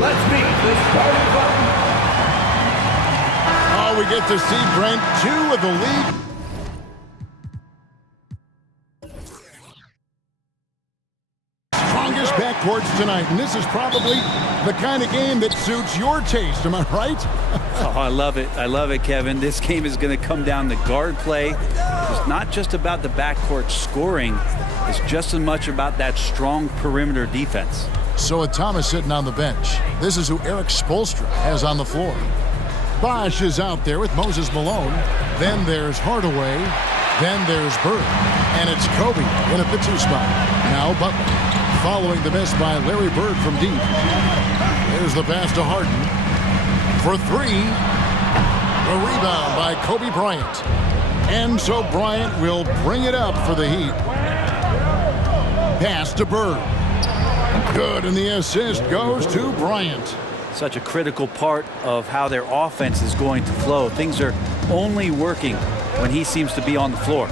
Let's meet the starting five. Oh, we get to see Brent, 2 of the league. Strongest backcourts tonight, and this is probably the kind of game that suits your taste. Am I right? Oh, I love it. I love it, Kevin. This game is going to come down to guard play. It's not just about the backcourt scoring. It's just as much about that strong perimeter defense. So with Thomas sitting on the bench, this is who Eric Spoelstra has on the floor. Bosch is out there with Moses Malone. Then there's Hardaway. Then there's Bird. And it's Kobe in at the 2 spot. Now Butler, following the miss by Larry Bird from deep. There's the pass to Harden. For 3. The rebound by Kobe Bryant. And so Bryant will bring it up for the Heat. Pass to Bird. Good, and the assist goes to Bryant. Such a critical part of how their offense is going to flow. Things are only working when he seems to be on the floor.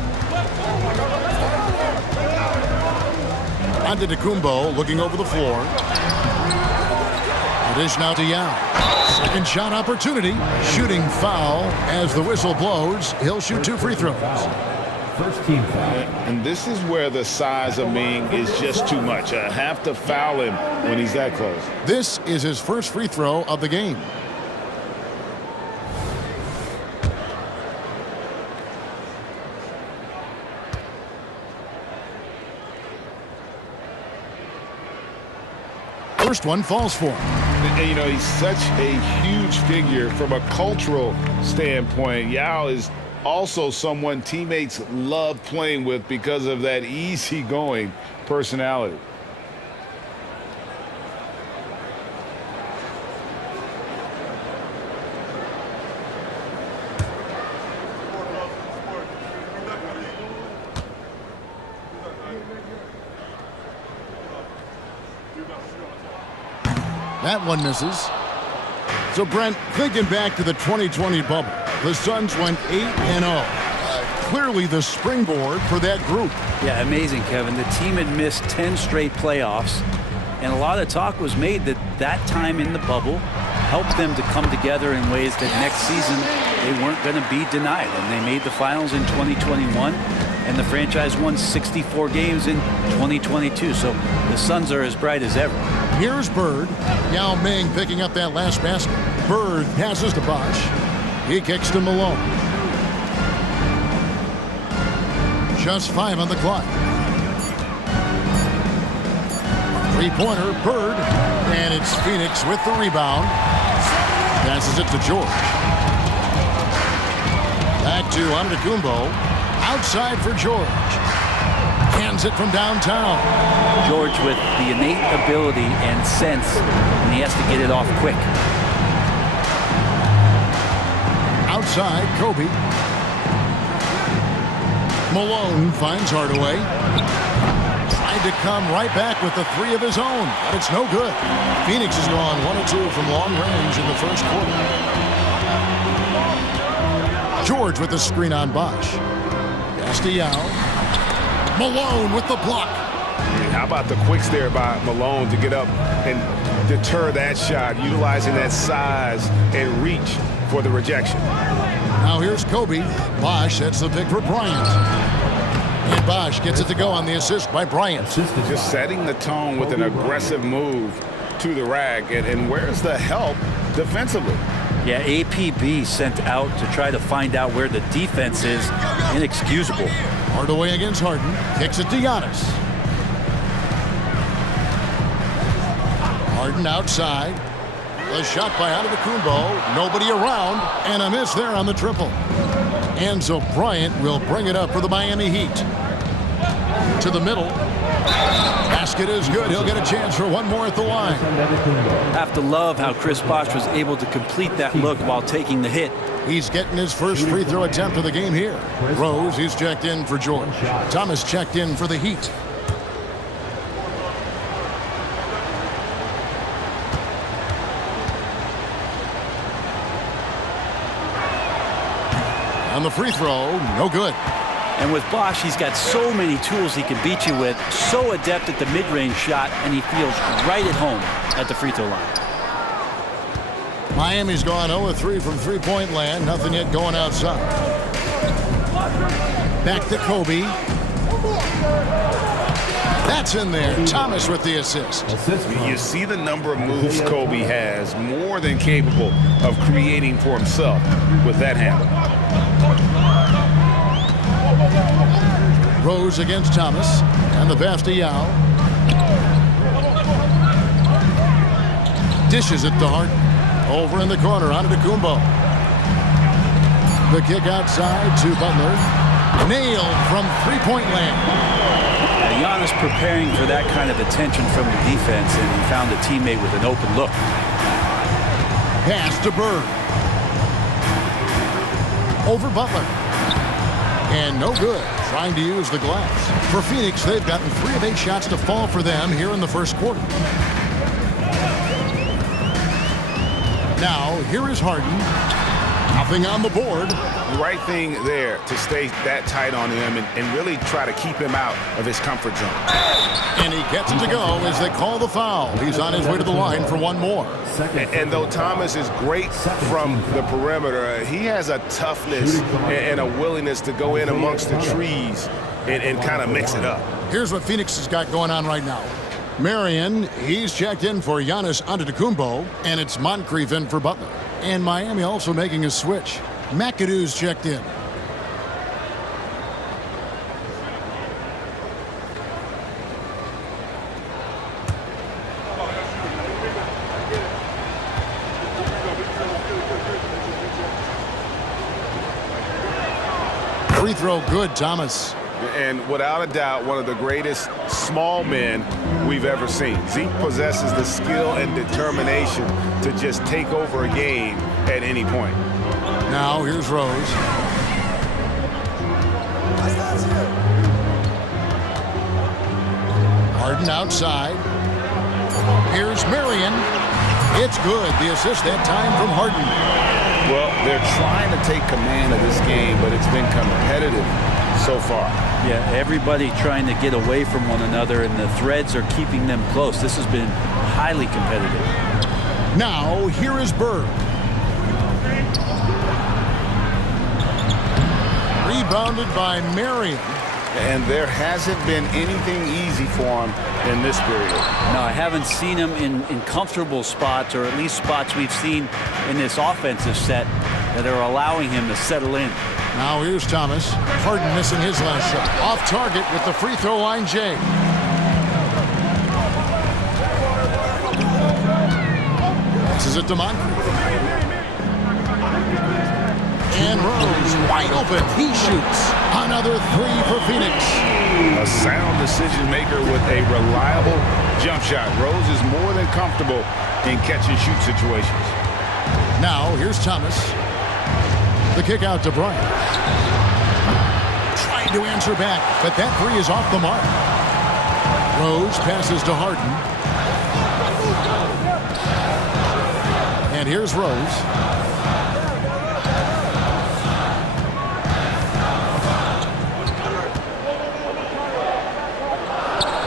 Antetokounmpo looking over the floor. The dish now to Yao. Second shot opportunity. Shooting foul as the whistle blows. He'll shoot 2 free throws. First team foul. And this is where the size of Ming is just too much. I have to foul him when he's that close. This is his first free throw of the game. First one falls for him. And, you know, he's such a huge figure from a cultural standpoint. Yao is also someone teammates love playing with because of that easygoing personality. That one misses. So Brent, thinking back to the 2020 bubble, the Suns went 8-0. Clearly the springboard for that group. Yeah, amazing, Kevin. The team had missed 10 straight playoffs, and a lot of talk was made that that time in the bubble helped them to come together in ways that next season they weren't going to be denied. And they made the finals in 2021, and the franchise won 64 games in 2022. So the Suns are as bright as ever. Here's Bird. Yao Ming picking up that last basket. Bird passes to Bosch. He kicks to Malone. Just 5 on the clock. Three-pointer, Bird. And it's Phoenix with the rebound. Passes it to George. Back to Antetokounmpo. Outside for George. Hands it from downtown. George with the innate ability and sense, and he has to get it off quick. Outside, Kobe. Malone finds Hardaway. Tried to come right back with the 3 of his own, but it's no good. Phoenix has gone 1 of 2 from long range in the first quarter. George with the screen on Bosch. Pass to Yao. Malone with the block. How about the quicks there by Malone to get up and deter that shot, utilizing that size and reach for the rejection. Now here's Kobe. Bosch sets the pick for Bryant. And Bosch gets it to go on the assist by Bryant. Just setting the tone with an aggressive move to the rack. And where's the help defensively? Yeah, APB sent out to try to find out where the defense is. Inexcusable. Hardaway against Harden. Kicks it to Giannis. Harden outside. The shot by Antetokounmpo. Nobody around. And a miss there on the triple. And so Bryant will bring it up for the Miami Heat. To the middle. Basket is good. He'll get a chance for one more at the line. Have to love how Chris Bosh was able to complete that look while taking the hit. He's getting his first free throw attempt of the game here. Rose, he's checked in for George. Thomas checked in for the Heat. On the free throw, no good. And with Bosh, he's got so many tools he can beat you with, so adept at the mid-range shot, and he feels right at home at the free throw line. Miami's gone 0-3 from three-point land. Nothing yet going outside. Back to Kobe. That's in there. Thomas with the assist. You see the number of moves Kobe has, more than capable of creating for himself with that handle. Rose against Thomas. And the pass to Yao. Dishes it to Harden. Over in the corner, Antetokounmpo. The kick outside to Butler. Nailed from three-point land. Giannis preparing for that kind of attention from the defense, and he found a teammate with an open look. Pass to Bird. Over Butler. And no good. Trying to use the glass. For Phoenix, they've gotten 3 of 8 shots to fall for them here in the first quarter. Now, here is Harden. Nothing on the board. The right thing there to stay that tight on him and really try to keep him out of his comfort zone. And he gets it to go as they call the foul. He's on his way to the line for one more. And though Thomas is great from the perimeter, he has a toughness and a willingness to go in amongst the trees and kind of mix it up. Here's what Phoenix has got going on right now. Marion, he's checked in for Giannis Antetokounmpo, and it's Moncrief in for Butler. And Miami also making a switch. McAdoo's checked in. Free throw good, Thomas. And without a doubt, one of the greatest small men we've ever seen. Zeke possesses the skill and determination to just take over a game at any point. Now here's Rose. Harden outside. Here's Marion. It's good. The assist that time from Harden. Well, they're trying to take command of this game, but it's been competitive so far. Yeah, everybody trying to get away from one another, and the threads are keeping them close. This has been highly competitive. Now, here is Bird. Rebounded by Marion. And there hasn't been anything easy for him in this period. No, I haven't seen him in comfortable spots, or at least spots we've seen in this offensive set that are allowing him to settle in. Now here's Thomas. Harden missing his last shot. Off target with the free throw line, Jay. Passes it to Moncrief. And Rose wide open. He shoots. Another 3 for Phoenix. A sound decision maker with a reliable jump shot. Rose is more than comfortable in catch and shoot situations. Now here's Thomas. The kick out to Bryant. Trying to answer back, but that 3 is off the mark. Rose passes to Harden. And here's Rose.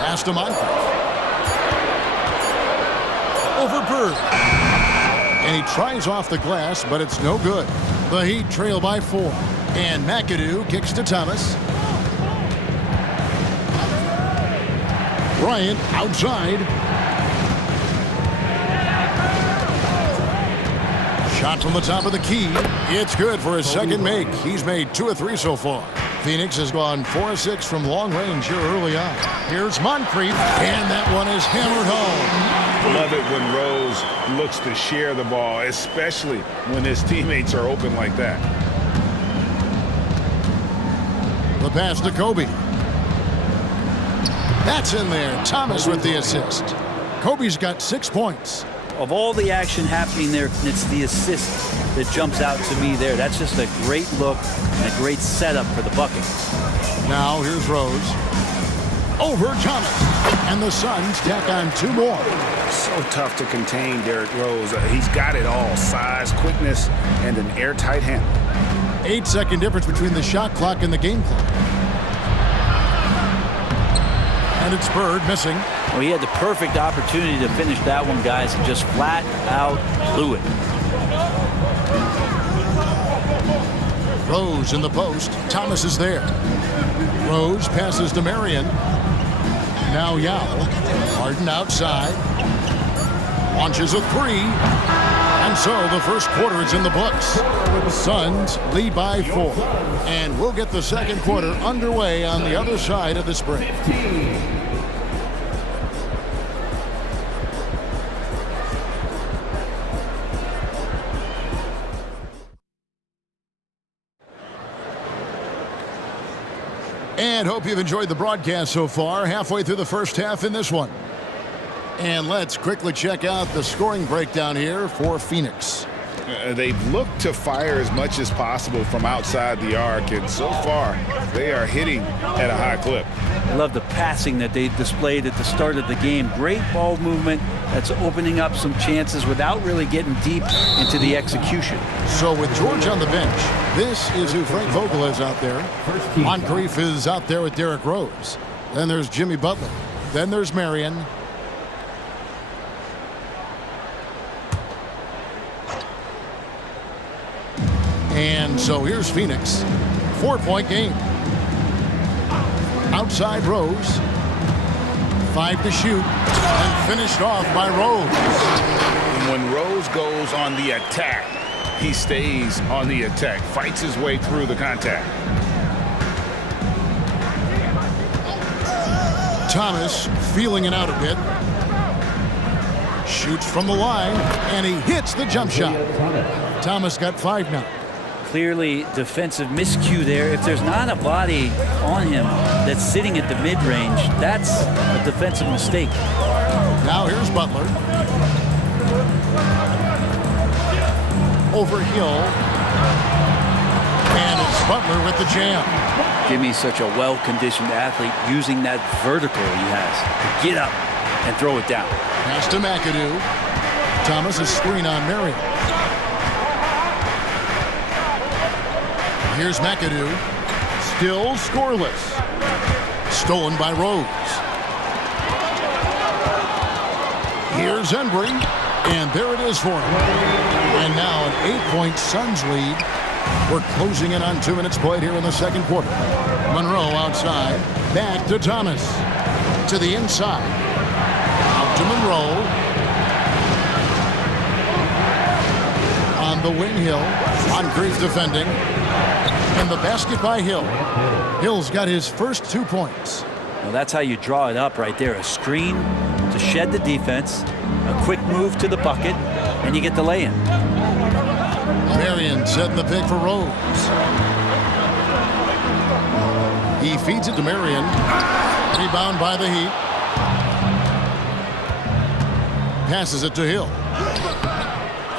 Pass to Moncrief. Over Bird. And he tries off the glass, but it's no good. The Heat trail by 4. And McAdoo kicks to Thomas. Bryant outside. Shot from the top of the key. It's good for his second make. He's made 2 of 3 so far. Phoenix has gone 4 of 6 from long range here early on. Here's Moncrief, and that one is hammered home. Love it when Rose looks to share the ball, especially when his teammates are open like that. The pass to Kobe. That's in there. Thomas with the assist. Kobe's got 6 points. Of all the action happening there, it's the assist that jumps out to me there. That's just a great look and a great setup for the bucket. Now here's Rose. Over Thomas. And the Suns tack on 2 more. So tough to contain Derrick Rose. He's got it all. Size, quickness, and an airtight handle. 8-second difference between the shot clock and the game clock. And it's Bird missing. Well, he had the perfect opportunity to finish that one, guys, and just flat out blew it. Rose in the post. Thomas is there. Rose passes to Marion. Now Yao. Harden outside. Launches a three. And so the first quarter is in the books. Suns lead by 4. And we'll get the second quarter underway on the other side of this break. And hope you've enjoyed the broadcast so far. Halfway through the first half in this one. And let's quickly check out the scoring breakdown here for Phoenix. They've looked to fire as much as possible from outside the arc, and so far they are hitting at a high clip. I love the passing that they displayed at the start of the game. Great ball movement that's opening up some chances without really getting deep into the execution. So with George on the bench, this is who Frank Vogel is out there. Moncrief is out there with Derrick Rose. Then there's Jimmy Butler. Then there's Marion. And so here's Phoenix. 4-point game. Outside Rose. 5 to shoot. And finished off by Rose. And when Rose goes on the attack, he stays on the attack, fights his way through the contact. Thomas feeling it out a bit. Shoots from the line, and he hits the jump shot. Thomas got 5 now. Clearly defensive miscue there. If there's not a body on him that's sitting at the mid-range, that's a defensive mistake. Now here's Butler. Over Hill. And it's Butler with the jam. Jimmy's such a well-conditioned athlete, using that vertical he has to get up and throw it down. Pass to McAdoo. Thomas is screen on Marion. Here's McAdoo. Still scoreless. Stolen by Rose. Here's Embry. And there it is for him. And now an 8-point Suns lead. We're closing in on 2 minutes played here in the second quarter. Monroe outside. Back to Thomas. To the inside. Out to Monroe. On the wing, Hill. Moncrief defending. And the basket by Hill. Hill's got his first 2 points. Well, that's how you draw it up right there. A screen to shed the defense, a quick move to the bucket, and you get the lay-in. Marion setting the pick for Rose. He feeds it to Marion. Rebound by the Heat. Passes it to Hill.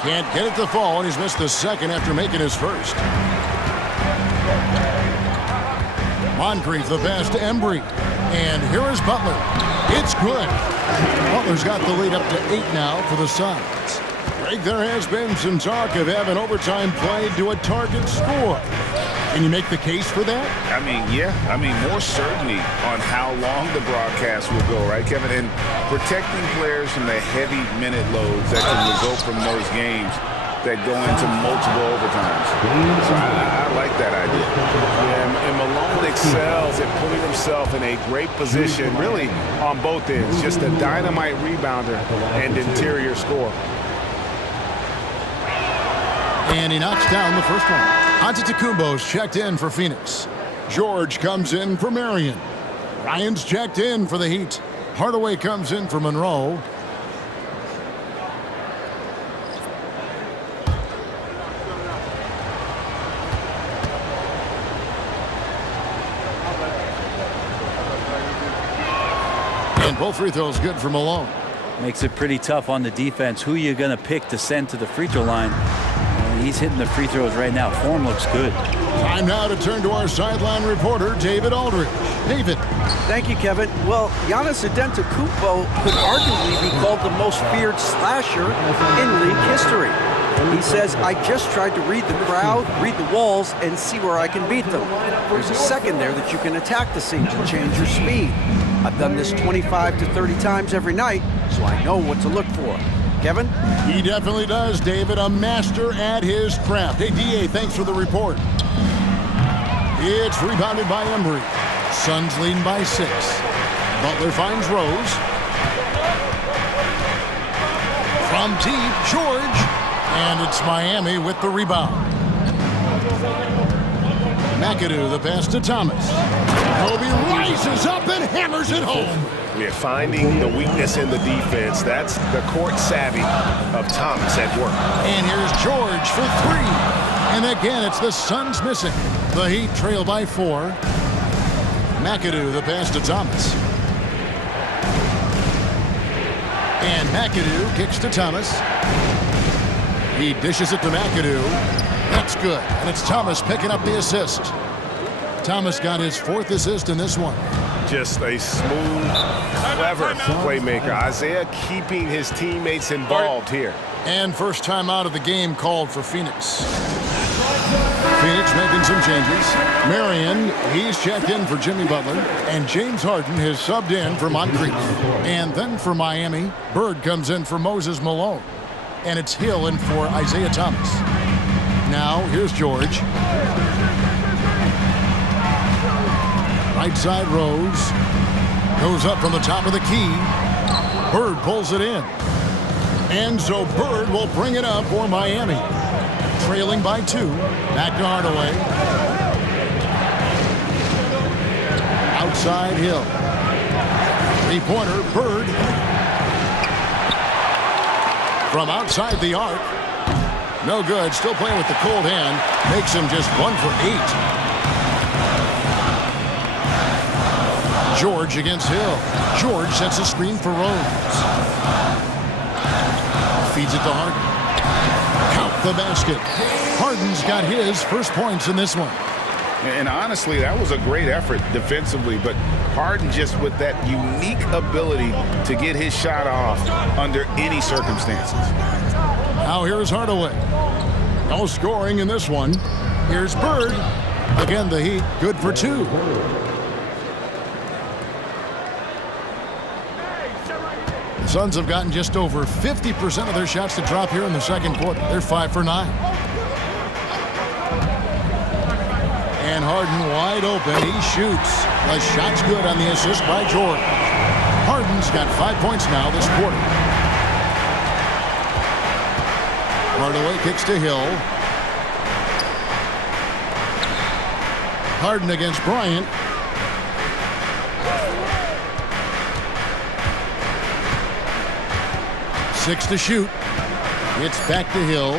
Can't get it to fall, and he's missed the second after making his first. Moncrief the pass to Embry. And here is Butler. It's good. Butler's got the lead up to 8 now for the Suns. Greg, there has been some talk of having overtime played to a target score. Can you make the case for that? I mean, yeah. I mean, more certainty on how long the broadcast will go, right, Kevin? And protecting players from the heavy minute loads that can result from those games that go into multiple overtimes. So I like that idea. Yeah, and Malone excels at putting himself in a great position, really on both ends. Just a dynamite rebounder and interior scorer. And he knocks down the first one. Antetokounmpo's checked in for Phoenix. George comes in for Marion. Ryan's checked in for the Heat. Hardaway comes in for Monroe. And both free throws good for Malone. Makes it pretty tough on the defense. Who you going to pick to send to the free throw line? And he's hitting the free throws right now. Form looks good. Time now to turn to our sideline reporter, David Aldridge. David. Thank you, Kevin. Well, Giannis Antetokounmpo could arguably be called the most feared slasher in league history. He says, I just tried to read the crowd, read the walls, and see where I can beat them. There's a second there that you can attack the seams and change your speed. I've done this 25 to 30 times every night, so I know what to look for. Kevin? He definitely does, David. A master at his craft. Hey, DA, thanks for the report. It's rebounded by Embry. Suns leading by 6. Butler finds Rose. From deep, George. And it's Miami with the rebound. McAdoo, the pass to Thomas. Kobe rises up and hammers it home. We're finding the weakness in the defense. That's the court savvy of Thomas at work. And here's George for 3. And again, it's the Suns missing. The Heat trail by 4. McAdoo, the pass to Thomas. And McAdoo kicks to Thomas. He dishes it to McAdoo. That's good. And it's Thomas picking up the assist. Thomas got his 4th assist in this one. Just a smooth, clever playmaker. Isaiah keeping his teammates involved here. And first time out of the game called for Phoenix. Phoenix making some changes. Marion, he's checked in for Jimmy Butler. And James Harden has subbed in for Moncrief. And then for Miami, Bird comes in for Moses Malone. And it's Hill in for Isaiah Thomas. Now, here's George. Right side Rose. Goes up from the top of the key. Bird pulls it in. And so Bird will bring it up for Miami. Trailing by 2. Back to Hardaway. Outside Hill. 3-pointer, Bird. From outside the arc. No good. Still playing with the cold hand. Makes him just 1 for 8. George against Hill. George sets a screen for Rose. Feeds it to Harden. Count the basket. Harden's got his first points in this one. And honestly, that was a great effort defensively, but Harden just with that unique ability to get his shot off under any circumstances. Now here's Hardaway. No scoring in this one. Here's Bird. Again, the Heat good for 2. The Suns have gotten just over 50% of their shots to drop here in the second quarter. They're 5 for 9. And Harden wide open. He shoots. The shot's good on the assist by George. Harden's got 5 points now this quarter. Hardaway kicks to Hill. Harden against Bryant. Six to shoot. It's back to Hill.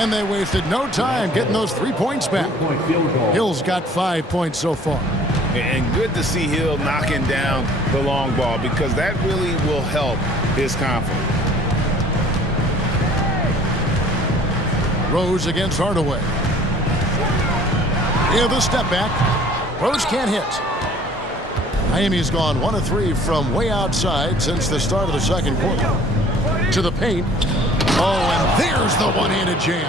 And they wasted no time getting those 3 points back. Hill's got 5 points so far. And good to see Hill knocking down the long ball because that really will help his confidence. Rose against Hardaway. Yeah, the step back. Rose can't hit. Miami's gone 1 of 3 from way outside since the start of the second quarter. To the paint. Oh, and there's the one-handed jam.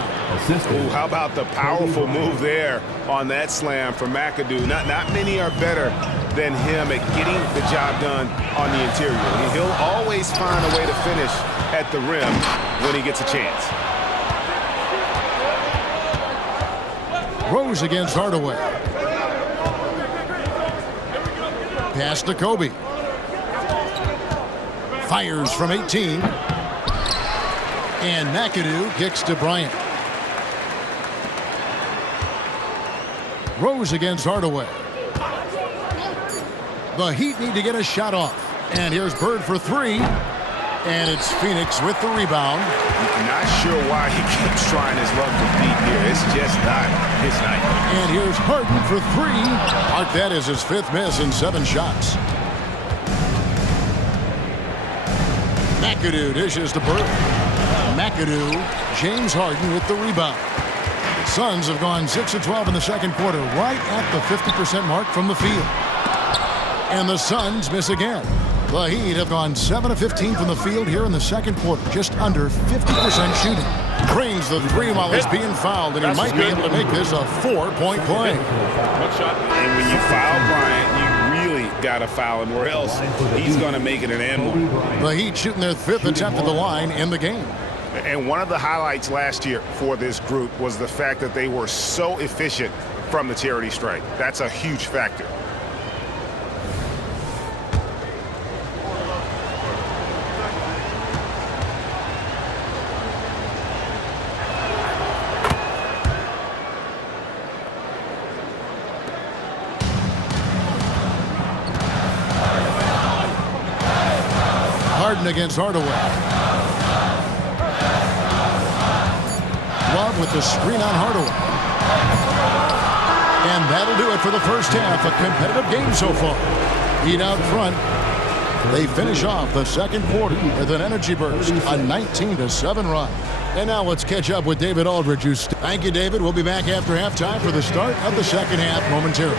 Ooh, how about the powerful move there on that slam for McAdoo? Not many are better than him at getting the job done on the interior. And he'll always find a way to finish at the rim when he gets a chance. Rose against Hardaway. Pass to Kobe. Fires from 18. And McAdoo kicks to Bryant. Rose against Hardaway. The Heat need to get a shot off. And here's Bird for 3. And it's Phoenix with the rebound. Not sure why he keeps trying his luck with deep here. It's just not his night. And here's Harden for 3. Mark that as his 5th miss in 7 shots. McAdoo dishes to Bird. McAdoo, James Harden with the rebound. The Suns have gone 6 of 12 in the second quarter, right at the 50% mark from the field. And the Suns miss again. The Heat have gone 7 of 15 from the field here in the second quarter, just under 50% shooting. Drains the 3 while he's being fouled, and he might be able to make this a 4-point play. And when you foul Bryant, you really got to foul him, or else he's going to make it an and one. The Heat shooting their 5th attempt at the line in the game. And one of the highlights last year for this group was the fact that they were so efficient from the charity stripe. That's a huge factor. Harden against Hardaway. Love with the screen on Hardaway. And that'll do it for the first half. A competitive game so far. Heat out front. They finish off the second quarter with an energy burst, a 19-7 run. And now let's catch up with David Aldridge. Thank you, David. We'll be back after halftime for the start of the second half momentarily.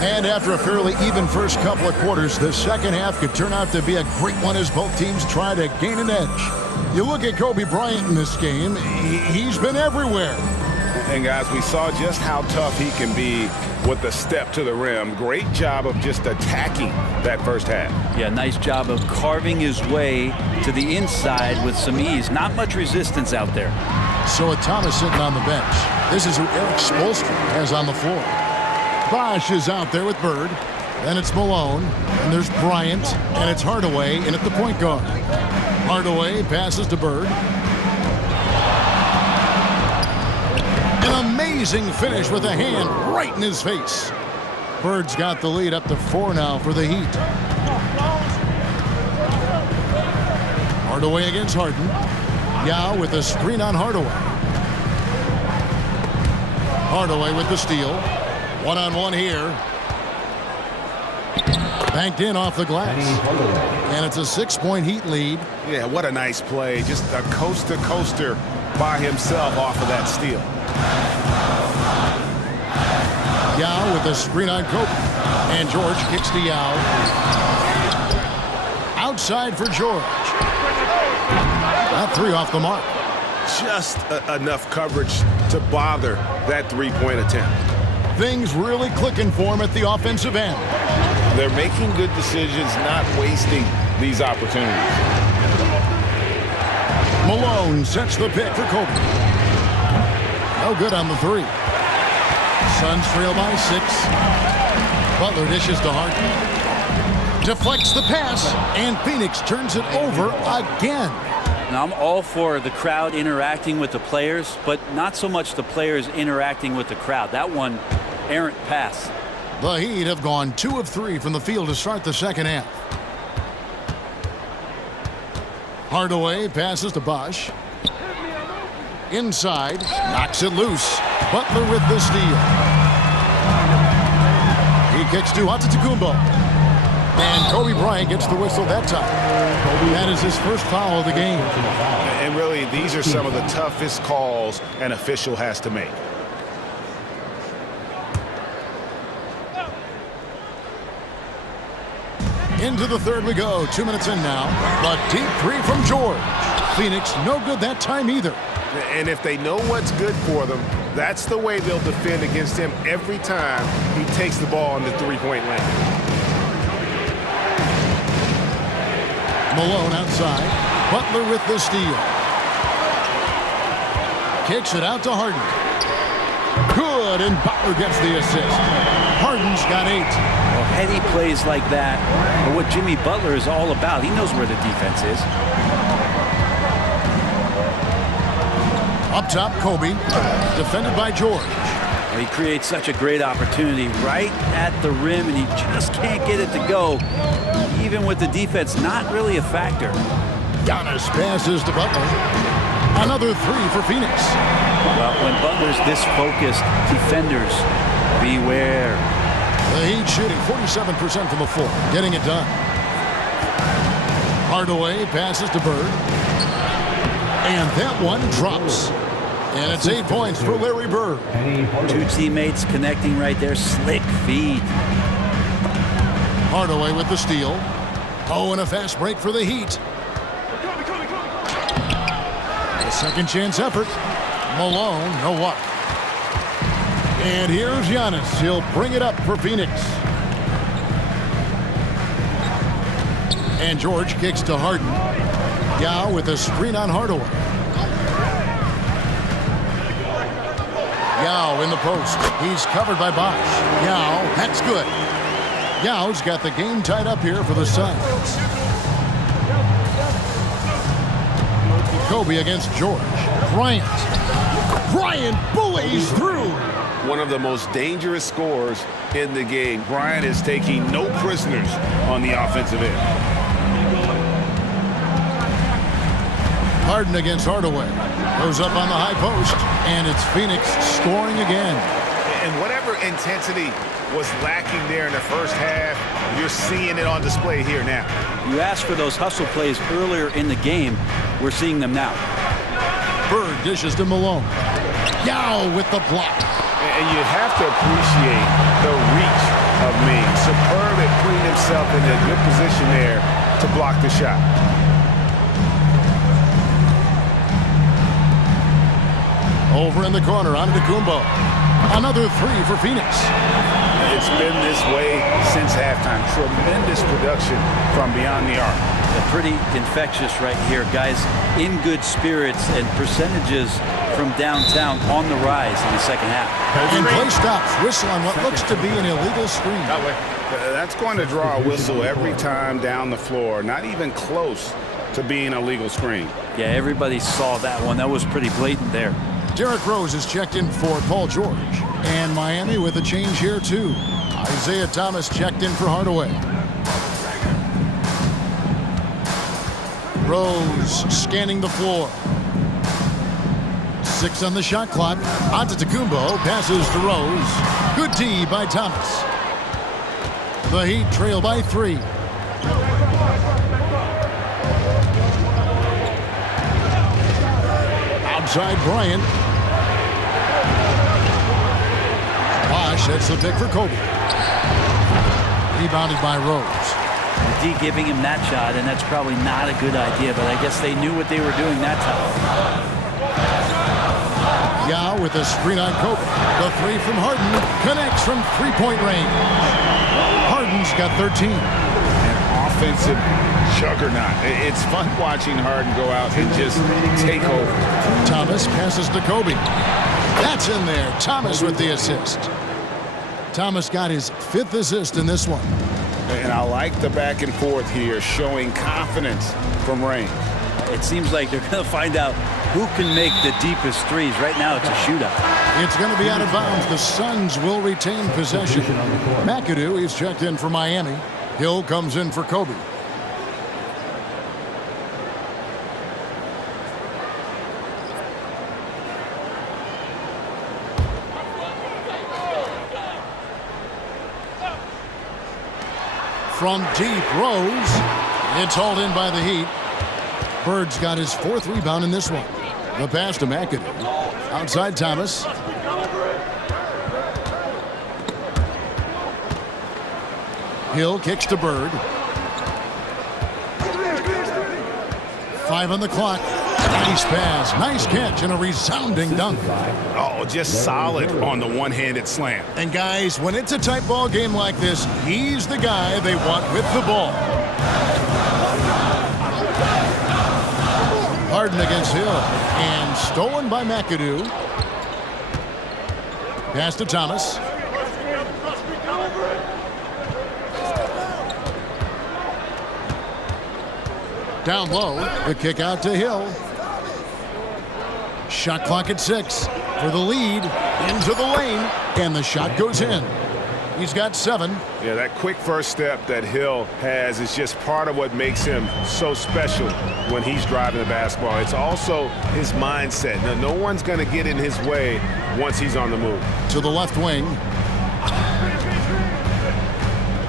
And after a fairly even first couple of quarters, the second half could turn out to be a great one as both teams try to gain an edge. You look at Kobe Bryant in this game, he's been everywhere. And guys, we saw just how tough he can be with the step to the rim. Great job of just attacking that first half. Yeah, nice job of carving his way to the inside with some ease. Not much resistance out there. So with Thomas sitting on the bench, this is who Eric Spoelstra has on the floor. Bosh is out there with Bird. Then it's Malone. And there's Bryant. And it's Hardaway in at the point guard. Hardaway passes to Bird. An amazing finish with a hand right in his face. Bird's got the lead up to 4 now for the Heat. Hardaway against Harden. Yao with the screen on Hardaway. Hardaway with the steal. One-on-one here. Banked in off the glass. And it's a 6-point Heat lead. Yeah, what a nice play. Just a coast-to-coaster by himself off of that steal. Yao with the screen on Kobe. And George kicks to Yao. Outside for George. That 3 off the mark. Just enough coverage to bother that three-point attempt. Things really clicking for him at the offensive end. They're making good decisions, not wasting these opportunities. Malone sets the pick for Kobe. No good on the 3. Suns trail by 6. Butler dishes to Harden. Deflects the pass, and Phoenix turns it over again. Now, I'm all for the crowd interacting with the players, but not so much the players interacting with the crowd. That one, errant pass. The Heat have gone 2 of 3 from the field to start the second half. Hardaway passes to Bosh. Inside, knocks it loose. Butler with the steal. He kicks to Antetokounmpo. And Kobe Bryant gets the whistle that time. That is his first foul of the game. And really, these are some of the toughest calls an official has to make. Into the third we go. 2 minutes in now. But deep 3 from George. Phoenix no good that time either. And if they know what's good for them, that's the way they'll defend against him every time he takes the ball in the three-point lane. Malone outside. Butler with the steal. Kicks it out to Harden. Good, and Butler gets the assist. Harden's got 8. Well, heady plays like that are what Jimmy Butler is all about. He knows where the defense is. Up top, Kobe. Defended by George. Well, he creates such a great opportunity right at the rim, and he just can't get it to go. Even with the defense not really a factor. Giannis passes to Butler. Another 3 for Phoenix. Well, when Butler's this focused, defenders, beware. The Heat shooting 47% from the floor, getting it done. Hardaway passes to Bird. And that one drops. And it's 8 points for Larry Bird. Two teammates connecting right there. Slick feed. Hardaway with the steal. Oh, and a fast break for the Heat. A second chance effort. Malone, no luck. And here's Giannis. He'll bring it up for Phoenix. And George kicks to Harden. Yao with a screen on Hardaway. Yao in the post. He's covered by Bosch. Yao, that's good. Yao's got the game tied up here for the Suns. Kobe against George. Bryant. Bryant bullies through. One of the most dangerous scorers in the game. Bryant is taking no prisoners on the offensive end. Harden against Hardaway. Goes up on the high post. And it's Phoenix scoring again. And whatever intensity was lacking there in the first half, you're seeing it on display here now. You asked for those hustle plays earlier in the game. We're seeing them now. Bird dishes to Malone. Yao with the block. And you have to appreciate the reach of Ming. Superb at putting himself in a good position there to block the shot. Over in the corner, Antetokounmpo. Another three for Phoenix. It's been this way since halftime. Tremendous production from beyond the arc. Pretty infectious right here. Guys in good spirits and percentages from downtown on the rise in the second half. And play stops. Whistle on what looks to be an illegal screen. That's going to draw a whistle every time down the floor. Not even close to being a legal screen. Yeah, everybody saw that one. That was pretty blatant there. Derrick Rose is checked in for Paul George. And Miami with a change here, too. Isaiah Thomas checked in for Hardaway. Rose scanning the floor. 6 on the shot clock. Antetokounmpo passes to Rose. Good D by Thomas. The Heat trail by 3. Outside Bryant. Bosch, that's the pick for Kobe. Rebounded by Rose. D giving him that shot, and that's probably not a good idea, but I guess they knew what they were doing that time. Yao with a screen on Kobe. The three from Harden connects from three-point range. Harden's got 13. An offensive juggernaut. It's fun watching Harden go out and just take over. Thomas passes to Kobe. That's in there. Thomas with the assist. Thomas got his 5th assist in this one. And I like the back and forth here, showing confidence from range. It seems like they're going to find out who can make the deepest threes. Right now, it's a shootout. It's going to be out of bounds. The Suns will retain possession. McAdoo, he's checked in for Miami. Hill comes in for Kobe. From deep, Rose. It's hauled in by the Heat. Bird's got his 4th rebound in this one. The pass to McAdoo. Outside Thomas. Hill kicks to Bird. 5 on the clock. Nice pass, nice catch, and a resounding dunk. Oh, just solid on the one-handed slam. And guys, when it's a tight ball game like this, he's the guy they want with the ball. Harden against Hill, and stolen by McAdoo. Pass to Thomas. Down low, the kick out to Hill. Shot clock at 6 for the lead, into the lane, and the shot goes in. He's got 7. Yeah, that quick first step that Hill has is just part of what makes him so special when he's driving the basketball. It's also his mindset. Now, no one's going to get in his way once he's on the move. To the left wing.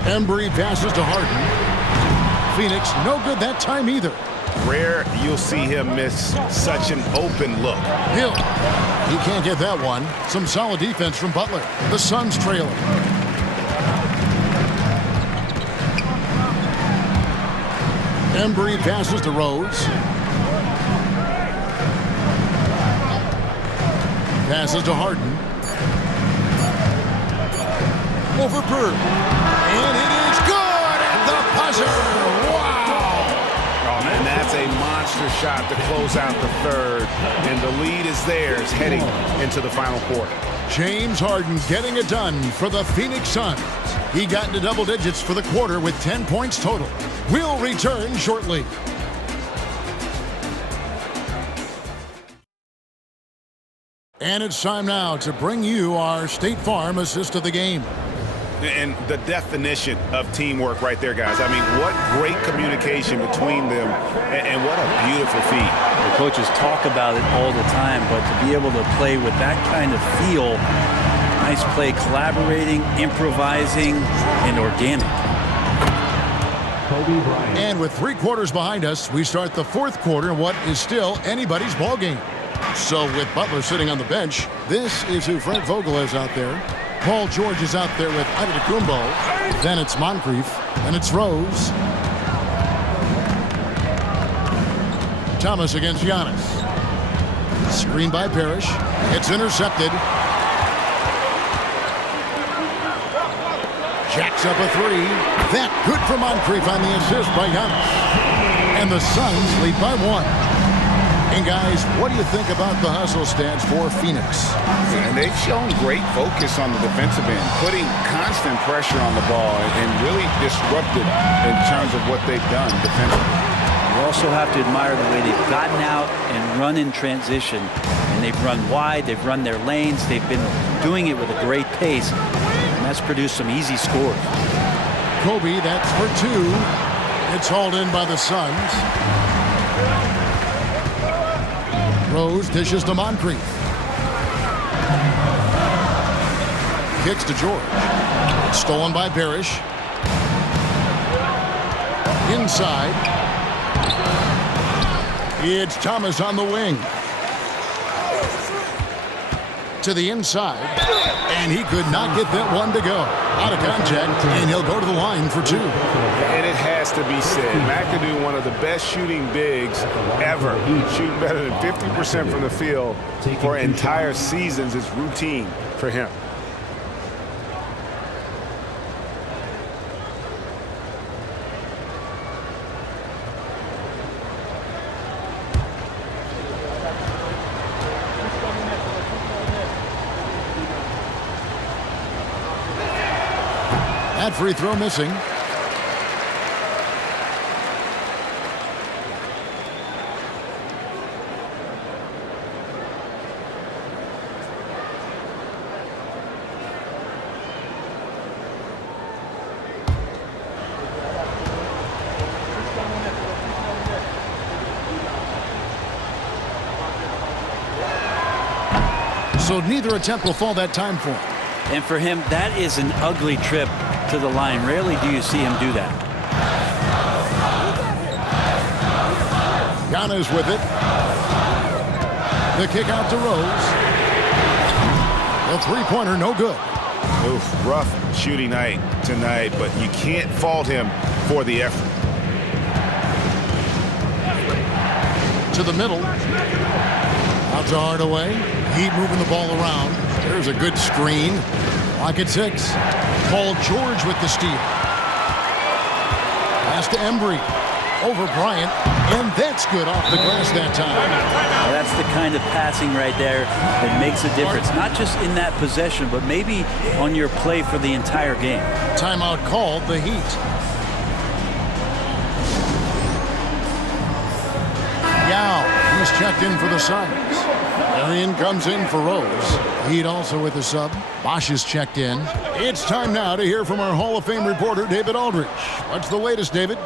Embry passes to Harden. Phoenix, no good that time either. rare you'll see him miss such an open look. Hill. He can't get that one. Some solid defense from Butler. The Suns trailing. Embry passes to Rose. Passes to Harden. Over Bird. And it is good at the buzzer. Wow! Oh, and that's a monster shot to close out the third. And the lead is theirs heading into the final quarter. James Harden getting it done for the Phoenix Suns. He got into double digits for the quarter with 10 points total. We'll return shortly. And it's time now to bring you our State Farm assist of the game. And the definition of teamwork right there, guys. I mean, what great communication between them, and what a beautiful feat. The coaches talk about it all the time, but to be able to play with that kind of feel, nice play, collaborating, improvising, and organic. Kobe Bryant. And with 3 quarters behind us, we start the 4th quarter in what is still anybody's ball game. So with Butler sitting on the bench, this is who Frank Vogel is out there. Paul George is out there with Antetokounmpo. Then it's Moncrief. Then it's Rose. Thomas against Giannis. Screen by Parrish. It's intercepted. Jacks up a 3. That good for Moncrief on the assist by Giannis. And the Suns lead by 1. And guys, what do you think about the hustle stats for Phoenix? And they've shown great focus on the defensive end, putting constant pressure on the ball and really disrupted in terms of what they've done defensively. You also have to admire the way they've gotten out and run in transition. And they've run wide, they've run their lanes, they've been doing it with a great pace. And that's produced some easy scores. Kobe, that's for 2. It's hauled in by the Suns. Rose dishes to Moncrief. Kicks to George. Stolen by Parrish. Inside. It's Thomas on the wing. To the inside. And he could not get that one to go. Out of contact, and he'll go to the line for 2. And it has to be said, McAdoo, one of the best shooting bigs ever, shooting better than 50% from the field for entire seasons is routine for him. That free throw missing. So neither attempt will fall that time for him. And for him, that is an ugly trip to the line. Rarely do you see him do that. Giannis with it. The kick out to Rose. The three-pointer, no good. Oof, rough shooting night tonight, but you can't fault him for the effort. To the middle. Out to Hardaway. Heat moving the ball around. There's a good screen. Lock at 6. Paul George with the steal. Pass to Embry. Over Bryant. And that's good off the glass that time. Well, that's the kind of passing right there that makes a difference. Not just in that possession, but maybe on your play for the entire game. Timeout called, the Heat. Yao, he's checked in for the Suns. Arian comes in for Rose. Heat also with the sub. Bosch is checked in. It's time now to hear from our Hall of Fame reporter, David Aldridge. What's the latest, David?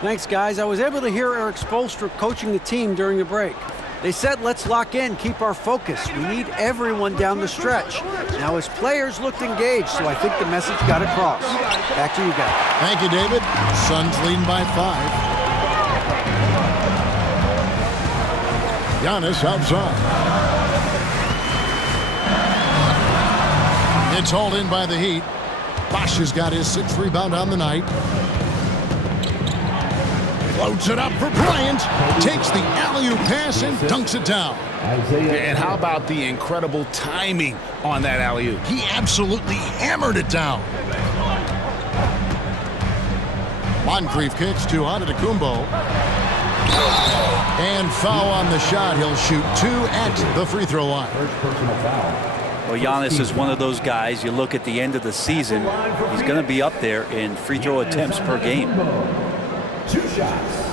Thanks, guys. I was able to hear Eric Spoelstra coaching the team during the break. They said, let's lock in, keep our focus. We need everyone down the stretch. Now, his players looked engaged, so I think the message got across. Back to you guys. Thank you, David. Suns leading by 5. Giannis outside. It's hauled in by the Heat. Bosch has got his 6th rebound on the night. Floats it up for Bryant. Takes the alley-oop pass and dunks it down. And how about the incredible timing on that alley-oop? He absolutely hammered it down. Moncrief kicks to Antetokounmpo. And foul on the shot. He'll shoot 2 at the free throw line. First personal foul. Well, Giannis is one of those guys, you look at the end of the season, he's going to be up there in free throw attempts per game. 2 shots.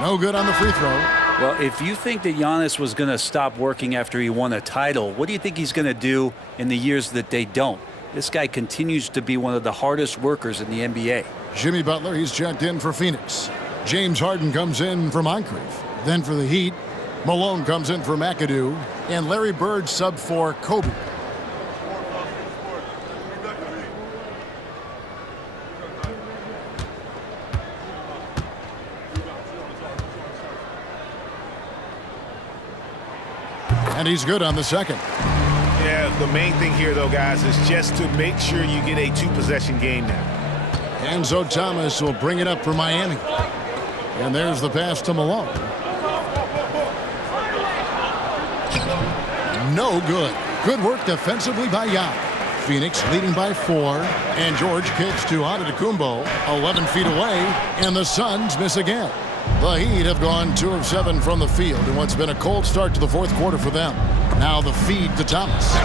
No good on the free throw. Well, if you think that Giannis was going to stop working after he won a title, what do you think he's going to do in the years that they don't? This guy continues to be one of the hardest workers in the NBA. Jimmy Butler, he's checked in for Phoenix. James Harden comes in for Moncrief. Then for the Heat, Malone comes in for McAdoo. And Larry Bird sub for Kobe. And he's good on the second. Yeah, the main thing here, though, guys, is just to make sure you get a 2-possession game now. Enzo Thomas will bring it up for Miami. And there's the pass to Malone. No good. Good work defensively by Yao. Phoenix leading by 4. And George kicks to Antetokounmpo, 11 feet away. And the Suns miss again. The Heat have gone 2 of 7 from the field in what's been a cold start to the 4th quarter for them. Now the feed to Thomas.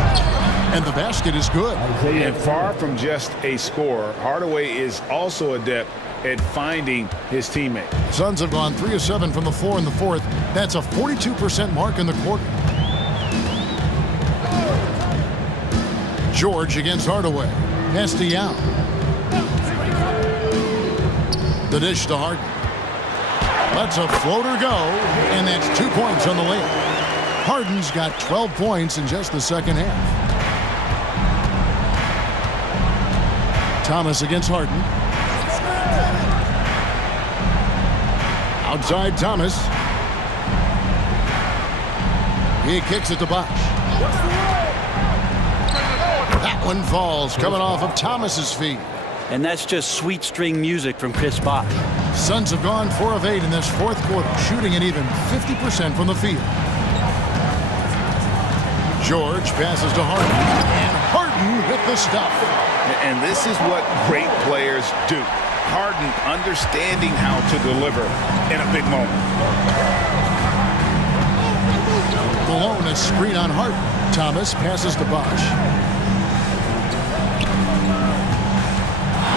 And the basket is good. And far from just a scorer, Hardaway is also adept at finding his teammate. Suns have gone 3 of 7 from the floor in the 4th. That's a 42% mark in the quarter. George against Hardaway. Pass to Yao. The dish to Harden. Lets a floater go, and that's 2 points on the layup. Harden's got 12 points in just the second half. Thomas against Harden. Outside Thomas. He kicks it to Bosch. That one falls, coming off of Thomas's feet. And that's just sweet string music from Chris Bosh. Suns have gone 4 of 8 in this 4th quarter, shooting an even 50% from the field. George passes to Harden, and Harden with the stuff. And this is what great players do. Harden understanding how to deliver in a big moment. Malone, a screen on Harden. Thomas passes to Bosch.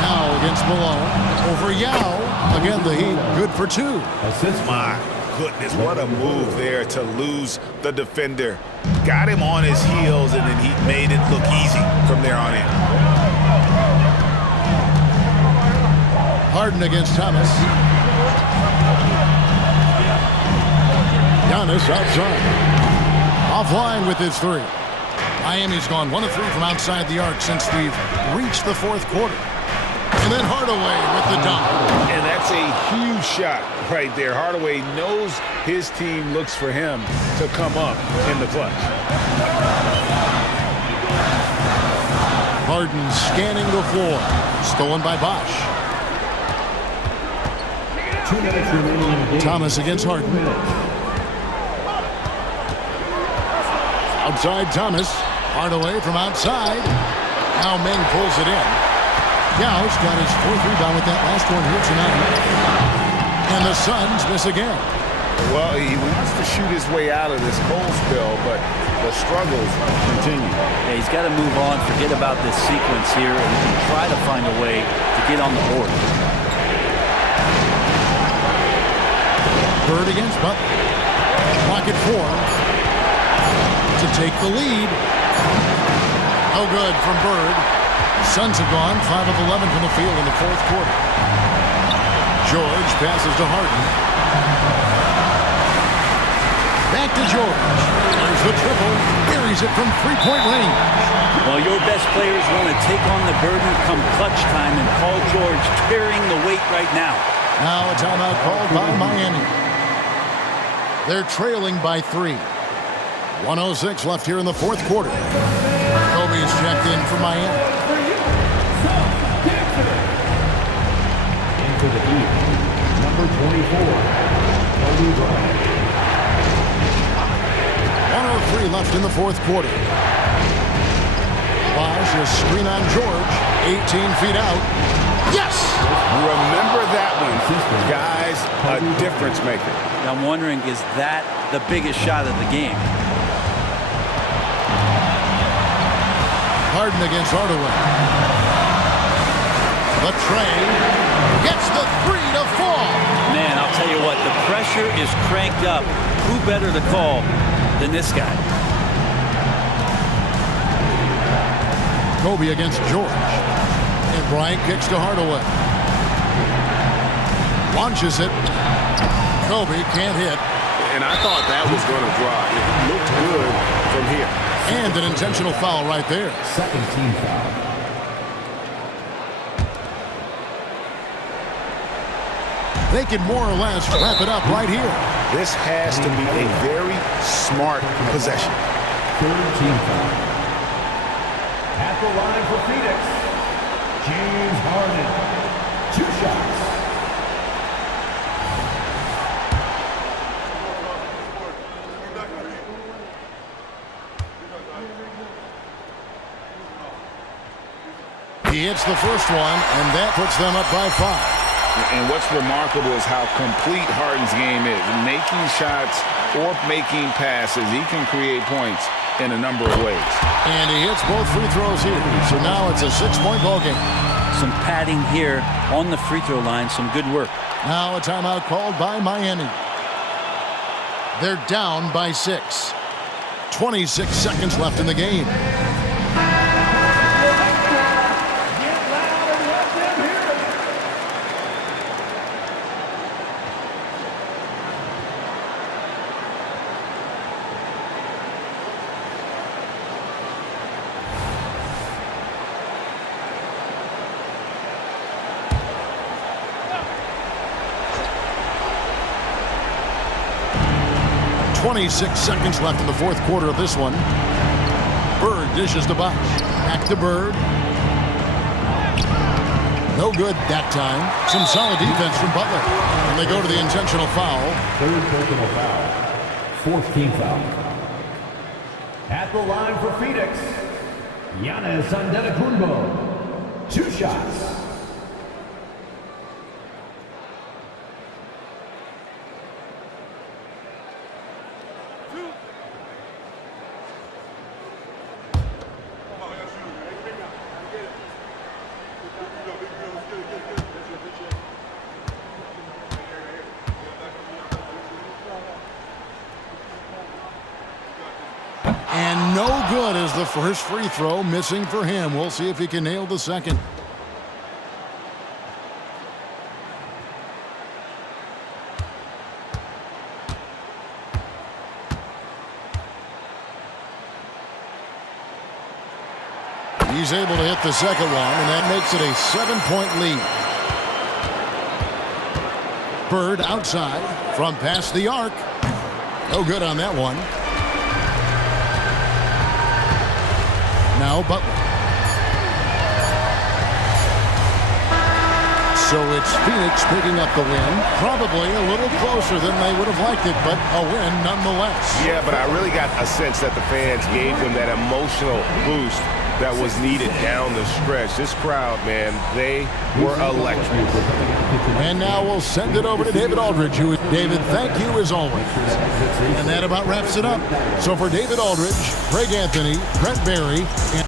Now against Malone. Over Yao. Again, the Heat good for 2. Assist. My goodness, what a move there to lose the defender. Got him on his heels, and then he made it look easy from there on in. Harden against Thomas. Giannis outside. Offline with his 3. Miami's gone 1 of 3 from outside the arc since we've reached the 4th quarter. And then Hardaway with the dunk. And that's a huge shot right there. Hardaway knows his team looks for him to come up in the clutch. Harden scanning the floor. Stolen by Bosch. 2 minutes remaining in the game. Thomas against Harden. Outside Thomas. Hardaway from outside. Now Meng pulls it in. Yao's got his 4th rebound with that last one here tonight. And the Suns miss again. Well, he wants to shoot his way out of this cold spell, but the struggles continue. Yeah, he's got to move on, forget about this sequence here, and try to find a way to get on the board. Bird against Butler. Clock at 4. To take the lead. No good from Bird. Suns have gone 5 of 11 from the field in the fourth quarter. George passes to Harden. Back to George. There's the triple. Buries it from three-point range. Well, your best players want to take on the burden come clutch time, and Paul George carrying the weight right now. Now a timeout called by Miami. They're trailing by 3. 1:06 left here in the fourth quarter. Kobe's checked in for Miami. Into the Heat, number 24, Kobe Bryant. 1:03 left in the fourth quarter. Bosh is screen on George. 18 feet out. Yes! Remember that one, guys, a difference maker. I'm wondering, is that the biggest shot of the game? Harden against Hardaway. The tray gets the 3 to fall. Man, I'll tell you what, the pressure is cranked up. Who better to call than this guy? Kobe against George. And Bryant kicks to Hardaway. Launches it. Kobe can't hit. And I thought that was going to drop. It looked good from here. And an intentional foul right there. Second team foul. They can more or less wrap it up right here. This has to be a very smart possession. Third team foul. At the line for Phoenix, James Harden. 2 shots. He hits the first one, and that puts them up by 5. And what's remarkable is how complete Harden's game is. Making shots or making passes, he can create points in a number of ways. And he hits both free throws here. So now it's a 6-point ball game. Some padding here on the free throw line. Some good work. Now a timeout called by Miami. They're down by 6. 26 seconds left in the game. .26 seconds left in the fourth quarter of this one. Bird dishes to Bosh. Back to Bird. No good that time. Some solid defense from Butler. And they go to the intentional foul. Third personal foul. Fourth team foul. At the line for Phoenix, Giannis Antetokounmpo. 2 shots. And no good as the first free throw missing for him. We'll see if he can nail the second. He's able to hit the second one, and that makes it a 7-point lead. Bird outside from past the arc. No good on that one. Now Butler. So it's Phoenix picking up the win. Probably a little closer than they would have liked it, but a win nonetheless. Yeah, but I really got a sense that the fans gave them that emotional boost that was needed down the stretch. This crowd, man, they were electric. And now we'll send it over to David Aldridge. David, thank you as always. And that about wraps it up. So for David Aldridge, Craig Anthony, Brett Barry, and